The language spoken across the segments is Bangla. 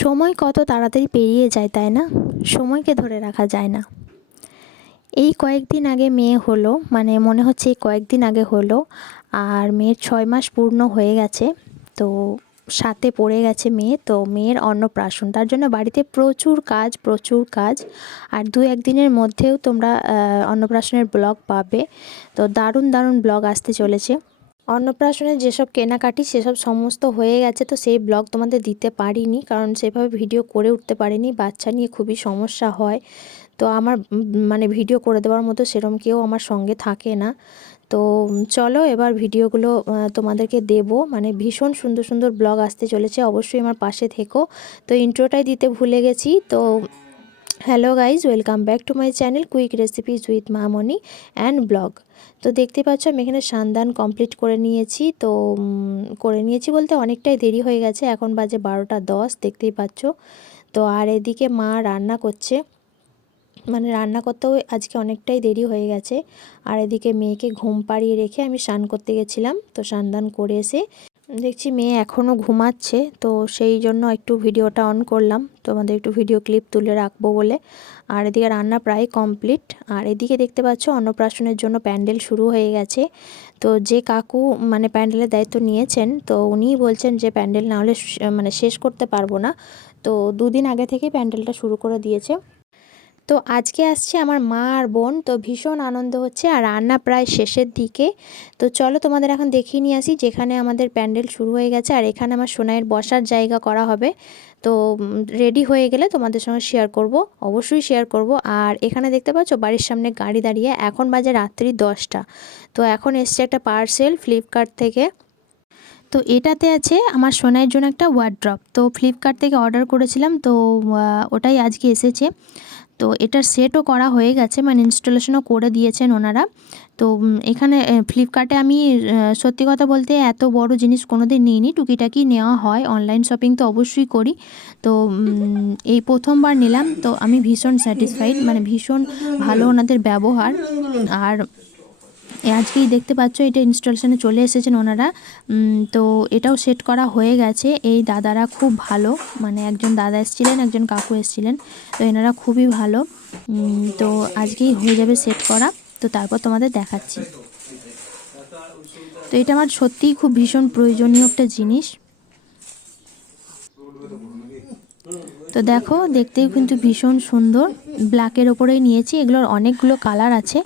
সময় কত তাড়াতাড়ি পেরিয়ে যায়, তাই না? সময়কে ধরে রাখা যায় না। এই কয়েকদিন আগে মেয়ে হলো, মানে মনে হচ্ছে এই কয়েকদিন আগে হলো। আর মেয়ের 6 মাস পূর্ণ হয়ে গেছে। তো সাথে পড়ে গেছে মেয়ে, তো মেয়ের অন্নপ্রাশন, তার জন্য বাড়িতে প্রচুর কাজ প্রচুর কাজ। আর 2-1 দিনের মধ্যেও তোমরা অন্নপ্রাশনের ব্লগ পাবে। তো দারুণ দারুণ ব্লগ আসতে চলেছে। অন্নপ্রাশনের যেসব কেনাকাটি সেসব সমস্ত হয়ে গেছে, তো সেই ব্লগ তোমাদের দিতে পারিনি, কারণ সেভাবে ভিডিও করে উঠতে পারিনি। বাচ্চা নিয়ে খুবই সমস্যা হয়। তো আমার মানে ভিডিও করে দেওয়ার মতো সেরকম কেউ আমার সঙ্গে থাকে না। তো চলো এবার ভিডিওগুলো তোমাদেরকে দেব, মানে ভীষণ সুন্দর সুন্দর ব্লগ আসতে চলেছে, অবশ্যই আমার পাশে থেকো। তো ইন্ট্রোটাই দিতে ভুলে গেছি। তো hello guys, welcome back to my channel quick recipes with Mamoni and blog. তো দেখতে পাচ্ছ আমি এখানে সান্দান কমপ্লিট করে নিয়েছি। তো করে নিয়েছি বলতে অনেকটাই দেরি হয়ে গেছে, এখন বাজে 12টা 10, দেখতেই পাচ্ছ। তো আর এদিকে মা রান্না করছে, মানে রান্না করতেও আজকে অনেকটাই দেরি হয়ে গেছে। আর এদিকে মেয়েকে ঘুম পাড়িয়ে রেখে আমি স্নান করতে গেছিলাম। তো স্নান করে এসে দেখছি মেয়ে এখনও ঘুমাচ্ছে, তো সেই জন্য একটু ভিডিওটা অন করলাম, তোমাদের একটু ভিডিও ক্লিপ তুলে রাখবো বলে। আর এদিকে রান্না প্রায় কমপ্লিট। আর এদিকে দেখতে পাচ্ছ অন্নপ্রাশনের জন্য প্যান্ডেল শুরু হয়ে গেছে। তো যে কাকু মানে প্যান্ডেলের দায়িত্ব নিয়েছেন, তো উনিই বলছেন যে প্যান্ডেল না হলে মানে শেষ করতে পারবো না। তো 2 দিন আগে থেকেই প্যান্ডেলটা শুরু করে দিয়েছে। তো আজকে আসছে আমার মা আর বোন, তো ভীষণ আনন্দ হচ্ছে। আর রান্না প্রায় শেষের দিকে। তো চলো তোমাদের এখন দেখিয়ে নিয়ে আসি, যেখানে আমাদের প্যান্ডেল শুরু হয়ে গেছে আর এখানে আমার সোনাইয়ের বসার জায়গা করা হবে। তো রেডি হয়ে গেলে তোমাদের সঙ্গে শেয়ার করব, অবশ্যই শেয়ার করব। আর এখানে দেখতে পাচ্ছ বাড়ির সামনে গাড়ি দাঁড়িয়ে, এখন বাজে রাত্রি 10টা। তো এখন এসছে একটা পার্সেল ফ্লিপকার্ট থেকে। তো এটাতে আছে আমার সোনাইয়ের জন্য একটা ওয়ার্ড্রপ, তো ফ্লিপকার্ট থেকে অর্ডার করেছিলাম, তো ওটাই আজকে এসেছে। তো এটার সেটও করা হয়ে গেছে, মানে ইনস্টলেশনও করে দিয়েছেন ওনারা। তো এখানে ফ্লিপকার্টে আমি সত্যি কথা বলতে এত বড় জিনিস কোনোদিন নিইনি, টুকিটাকি নেওয়া হয়, অনলাইন শপিং তো অবশ্যই করি। তো এই প্রথমবার নিলাম, তো আমি ভীষণ স্যাটিসফাইড, মানে ভীষণ ভালো ওনাদের ব্যবহার। আর আজকেই দেখতে পাচ্ছ এটা ইনস্টলেশনে চলে এসেছেন ওনারা। তো এটাও সেট করা হয়ে গেছে। এই দাদারা খুব ভালো, মানে একজন দাদা এসেছিলেন, একজন কাকু এসেছিলেন। তো এনারা খুবই ভালো। তো আজকেই হয়ে যাবে সেট করা, তো তারপর তোমাদের দেখাচ্ছি। তো এটা আমার সত্যিই খুব ভীষণ প্রয়োজনীয় একটা জিনিস। তো দেখো দেখতেও কিন্তু ভীষণ সুন্দর, ব্ল্যাকের ওপরেই নিয়েছি, এগুলোর অনেকগুলো কালার আছে।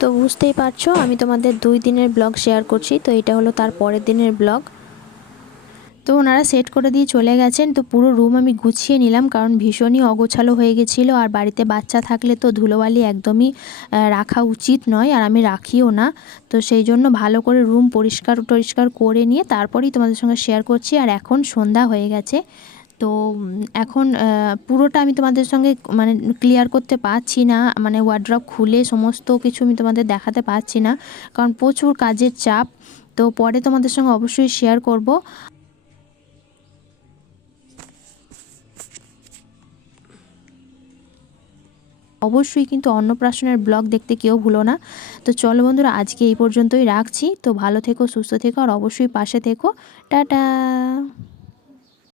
তো বুঝতেই পারছো আমি তোমাদের 2 দিনের ব্লগ শেয়ার করছি, তো এটা হলো তার পরের দিনের ব্লগ। তো ওনারা সেট করে দিয়ে চলে গেছেন। তো পুরো রুম আমি গুছিয়ে নিলাম, কারণ ভীষণই অগোছালো হয়ে গেছিলো। আর বাড়িতে বাচ্চা থাকলে তো ধুলোবালি একদমই রাখা উচিত নয়, আর আমি রাখিও না। তো সেই জন্য ভালো করে রুম পরিষ্কার টরিষ্কার করে নিয়ে তারপরেই তোমাদের সঙ্গে শেয়ার করছি। আর এখন সন্ধ্যা হয়ে গেছে। তো এখন পুরোটা আমি তোমাদের সঙ্গে মানে ক্লিয়ার করতে পারছি না, মানে ওয়ার্ড্রপ খুলে সমস্ত কিছু আমি তোমাদের দেখাতে পারছি না, কারণ প্রচুর কাজের চাপ। তো পরে তোমাদের সঙ্গে অবশ্যই শেয়ার করব। অবশ্যই কিন্তু অন্নপ্রাশনের ব্লগ দেখতে কেউ ভুলো না। তো চলো বন্ধুরা, আজকে এই পর্যন্তই রাখছি। তো ভালো থেকো, সুস্থ থেকো, আর অবশ্যই পাশে থেকো। টাটা।